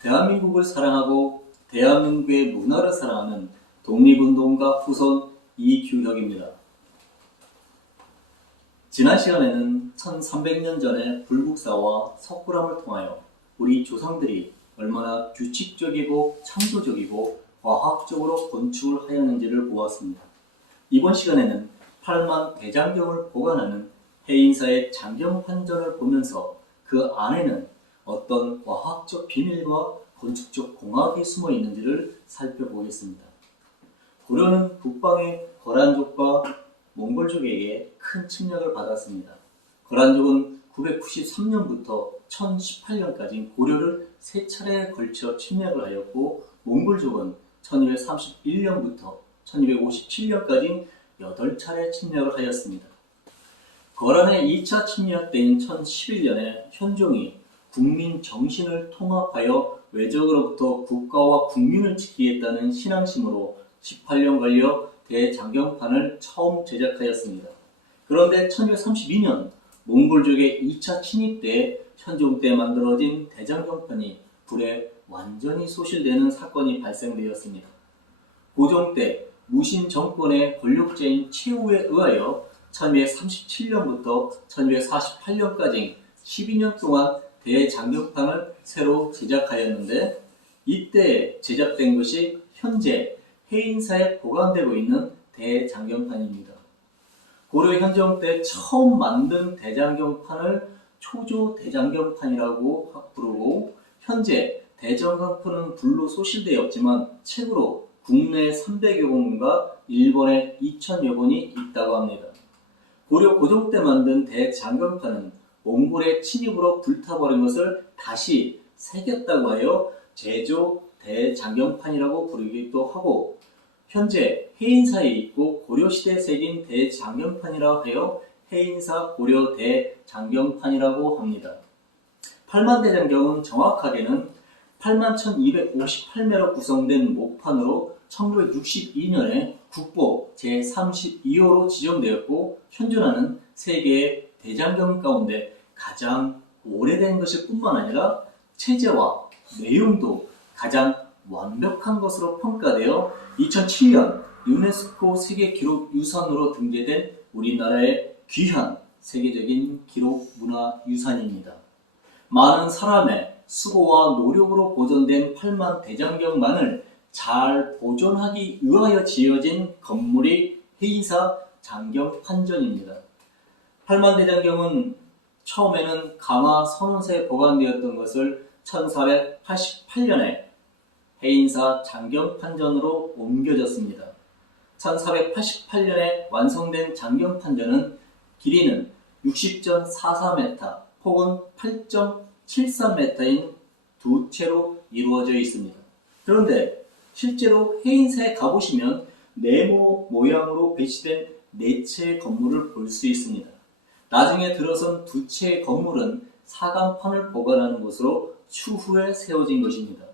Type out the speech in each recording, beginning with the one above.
대한민국을 사랑하고 대한민국의 문화를 사랑하는 독립운동가 후손 이규혁입니다. 지난 시간에는 1300년 전의 불국사와 석굴암을 통하여 우리 조상들이 얼마나 규칙적이고 창조적이고 과학적으로 건축을 하였는지를 보았습니다. 이번 시간에는 8만 대장경을 보관하는 해인사의 장경판전을 보면서 그 안에는 어떤 과학적 비밀과 건축적 공학이 숨어 있는지를 살펴보겠습니다. 고려는 북방의 거란족과 몽골족에게 큰 침략을 받았습니다. 거란족은 993년부터 1018년까지 고려를 3차례에 걸쳐 침략을 하였고, 몽골족은 1231년부터 1257년까지 8차례 침략을 하였습니다. 거란의 2차 침략 때인 1011년에 현종이 국민 정신을 통합하여 외적으로부터 국가와 국민을 지키겠다는 신앙심으로 18년 걸려 대장경판을 처음 제작하였습니다. 그런데 1232년 몽골족의 2차 침입 때 현종 때 만들어진 대장경판이 불에 완전히 소실되는 사건이 발생되었습니다. 고종 때 무신 정권의 권력자인 최후에 의하여 1237년부터 1248년까지 12년 동안 대장경판을 새로 제작하였는데, 이때 제작된 것이 현재 해인사에 보관되고 있는 대장경판입니다. 고려 현종 때 처음 만든 대장경판을 초조 대장경판이라고 부르고, 현재 대장경판은 불로 소실되었지만 책으로 국내 300여 권과 일본에 2000여 권이 있다고 합니다. 고려 고종 때 만든 대장경판은 몽골의 침입으로 불타버린 것을 다시 새겼다고 하여 제조 대장경판이라고 부르기도 하고, 현재 해인사에 있고 고려시대에 새긴 대장경판이라 하여 해인사 고려 대장경판이라고 합니다. 8만 대장경은 정확하게는 81,258매로 구성된 목판으로 1962년에 국보 제32호로 지정되었고, 현존하는 세계의 대장경 가운데 가장 오래된 것일 뿐만 아니라 체제와 내용도 가장 완벽한 것으로 평가되어 2007년 유네스코 세계기록유산으로 등재된 우리나라의 귀한 세계적인 기록문화유산입니다. 많은 사람의 수고와 노력으로 보존된 8만 대장경만을 잘 보존하기 위하여 지어진 건물이 해인사 장경판전입니다. 8만 대장경은 처음에는 강화 선원사에 보관되었던 것을 1488년에 해인사 장경판전으로 옮겨졌습니다. 1488년에 완성된 장경판전은 길이는 60.44m 혹은 8.73m인 두 채로 이루어져 있습니다. 그런데 실제로 해인사에 가보시면 네모 모양으로 배치된 4채의 건물을 볼 수 있습니다. 나중에 들어선 2채의 건물은 사간판을 보관하는 곳으로 추후에 세워진 것입니다.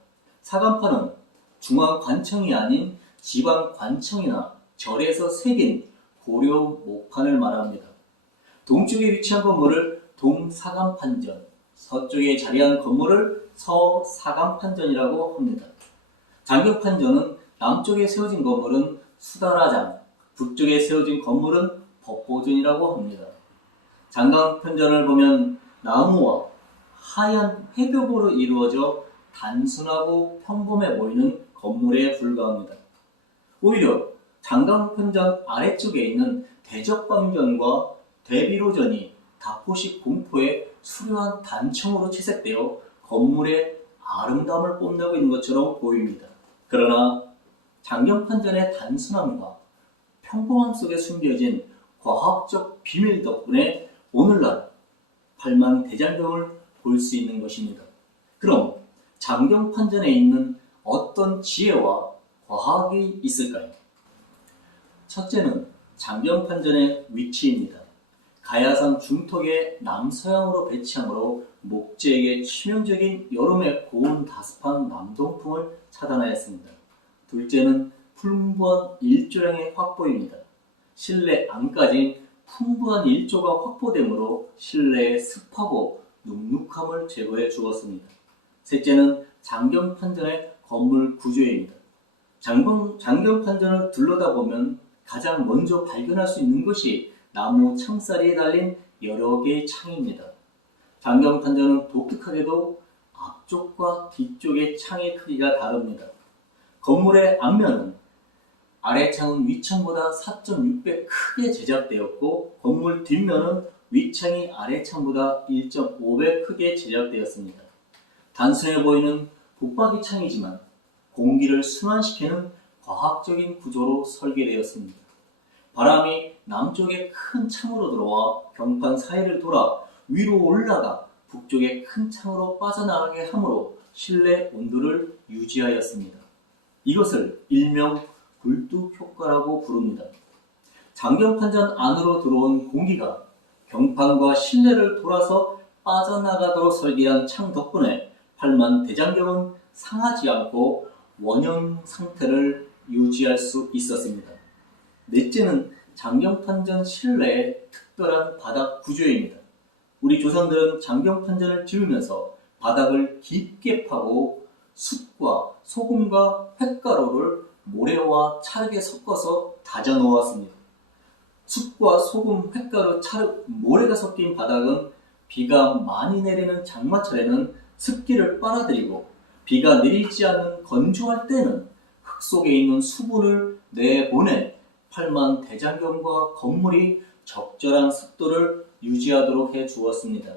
사간판은 중앙관청이 아닌 지방관청이나 절에서 새긴 고려 목판을 말합니다. 동쪽에 위치한 건물을 동사간판전, 서쪽에 자리한 건물을 서사간판전이라고 합니다. 장경판전은 남쪽에 세워진 건물은 수다라장, 북쪽에 세워진 건물은 법보전이라고 합니다. 장경판전을 보면 나무와 하얀 회벽으로 이루어져 단순하고 평범해 보이는 건물에 불과합니다. 오히려 장경판전 아래쪽에 있는 대적광전과 대비로전이 다포식 공포의 수려한 단청으로 채색되어 건물의 아름다움을 뽐내고 있는 것처럼 보입니다. 그러나 장경판전의 단순함과 평범함 속에 숨겨진 과학적 비밀 덕분에 오늘날 8만 대장경을 볼 수 있는 것입니다. 그럼 장경판전에 있는 어떤 지혜와 과학이 있을까요? 첫째는 장경판전의 위치입니다. 가야산 중턱에 남서향으로 배치하므로 목재에게 치명적인 여름의 고온 다습한 남동풍을 차단하였습니다. 둘째는 풍부한 일조량의 확보입니다. 실내 안까지 풍부한 일조가 확보되므로 실내의 습하고 눅눅함을 제거해 주었습니다. 셋째는 장경판전의 건물 구조입니다. 장경판전을 둘러다보면 가장 먼저 발견할 수 있는 것이 나무 창살이에 달린 여러 개의 창입니다. 장경판전은 독특하게도 앞쪽과 뒤쪽의 창의 크기가 다릅니다. 건물의 앞면은 아래창은 위창보다 4.6배 크게 제작되었고, 건물 뒷면은 위창이 아래창보다 1.5배 크게 제작되었습니다. 단순해 보이는 붙박이 창이지만 공기를 순환시키는 과학적인 구조로 설계되었습니다. 바람이 남쪽의 큰 창으로 들어와 경판 사이를 돌아 위로 올라가 북쪽의 큰 창으로 빠져나가게 하므로 실내 온도를 유지하였습니다. 이것을 일명 굴뚝 효과라고 부릅니다. 장경판전 안으로 들어온 공기가 경판과 실내를 돌아서 빠져나가도록 설계한 창 덕분에 팔만대장경은 상하지 않고 원형 상태를 유지할 수 있었습니다. 넷째는 장경판전 실내의 특별한 바닥 구조입니다. 우리 조상들은 장경판전을 지으면서 바닥을 깊게 파고 숯과 소금과 횟가루를 모래와 찰흙에 섞어서 다져 놓았습니다. 숯과 소금, 횟가루, 찰흙, 모래가 섞인 바닥은 비가 많이 내리는 장마철에는 습기를 빨아들이고, 비가 내리지 않는 건조할 때는 흙 속에 있는 수분을 내보내 팔만대장경과 건물이 적절한 습도를 유지하도록 해 주었습니다.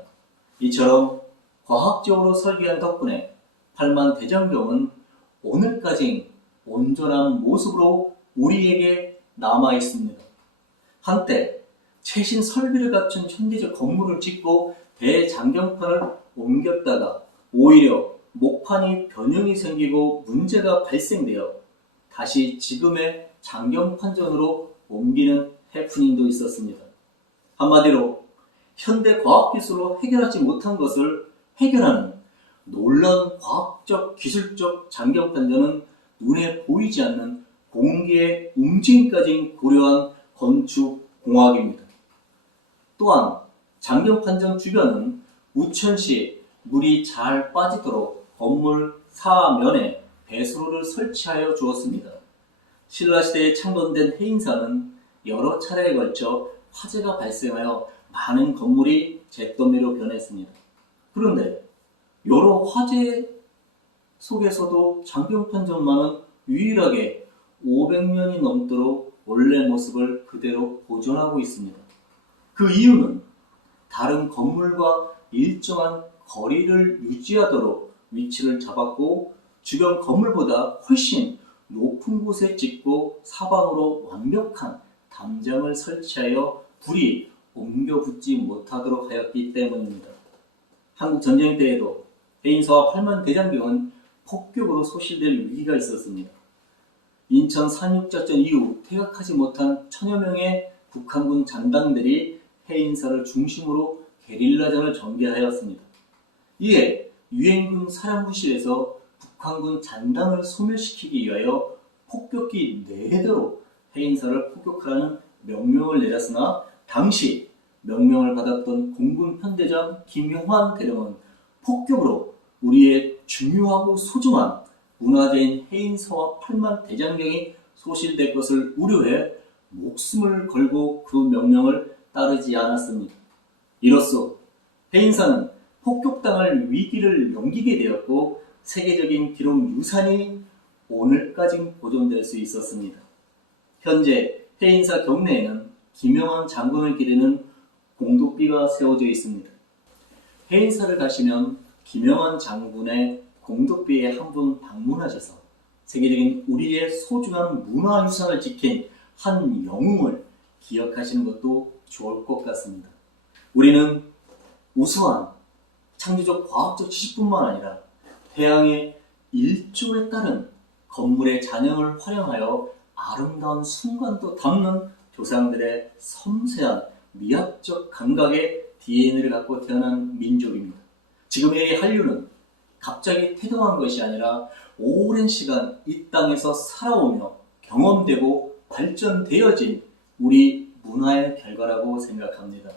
이처럼 과학적으로 설계한 덕분에 팔만대장경은 오늘까지 온전한 모습으로 우리에게 남아 있습니다. 한때 최신 설비를 갖춘 현대적 건물을 짓고 대장경판을 옮겼다가 오히려 목판이 변형이 생기고 문제가 발생되어 다시 지금의 장경판전으로 옮기는 해프닝도 있었습니다. 한마디로 현대 과학기술로 해결하지 못한 것을 해결하는 놀라운 과학적, 기술적 장경판전은 눈에 보이지 않는 공기의 움직임까지 고려한 건축공학입니다. 또한 장경판전 주변은 우천시 물이 잘 빠지도록 건물 사면에 배수로를 설치하여 주었습니다. 신라시대에 창건된 해인사는 여러 차례에 걸쳐 화재가 발생하여 많은 건물이 잿더미로 변했습니다. 그런데 여러 화재 속에서도 장경판전만은 유일하게 500년이 넘도록 원래 모습을 그대로 보존하고 있습니다. 그 이유는 다른 건물과 일정한 거리를 유지하도록 위치를 잡았고, 주변 건물보다 훨씬 높은 곳에 짓고 사방으로 완벽한 담장을 설치하여 불이 옮겨 붙지 못하도록 하였기 때문입니다. 한국 전쟁 때에도 해인사와 팔만대장경은 폭격으로 소실될 위기가 있었습니다. 인천 산육작전 이후 퇴각하지 못한 천여 명의 북한군 잔당들이 해인사를 중심으로 게릴라전을 전개하였습니다. 이에 유엔군 사령부실에서 북한군 잔당을 소멸시키기 위하여 폭격기 4대로 해인사를 폭격하라는 명령을 내렸으나, 당시 명령을 받았던 공군 편대장 김용환 대령은 폭격으로 우리의 중요하고 소중한 문화재인 해인사와 팔만대장경이 소실될 것을 우려해 목숨을 걸고 그 명령을 따르지 않았습니다. 이로써 해인사는 폭격당할 위기를 넘기게 되었고, 세계적인 기록 유산이 오늘까지 보존될 수 있었습니다. 현재 해인사 경내에는 김영환 장군을 기리는 공독비가 세워져 있습니다. 해인사를 가시면 김영환 장군의 공독비에 한 분 방문하셔서 세계적인 우리의 소중한 문화유산을 지킨 한 영웅을 기억하시는 것도 좋을 것 같습니다. 우리는 우수한 창조적 과학적 지식뿐만 아니라 태양의 일조에 따른 건물의 잔영을 활용하여 아름다운 순간도 담는 조상들의 섬세한 미학적 감각의 DNA를 갖고 태어난 민족입니다. 지금의 한류는 갑자기 태동한 것이 아니라 오랜 시간 이 땅에서 살아오며 경험되고 발전되어진 우리 문화의 결과라고 생각합니다.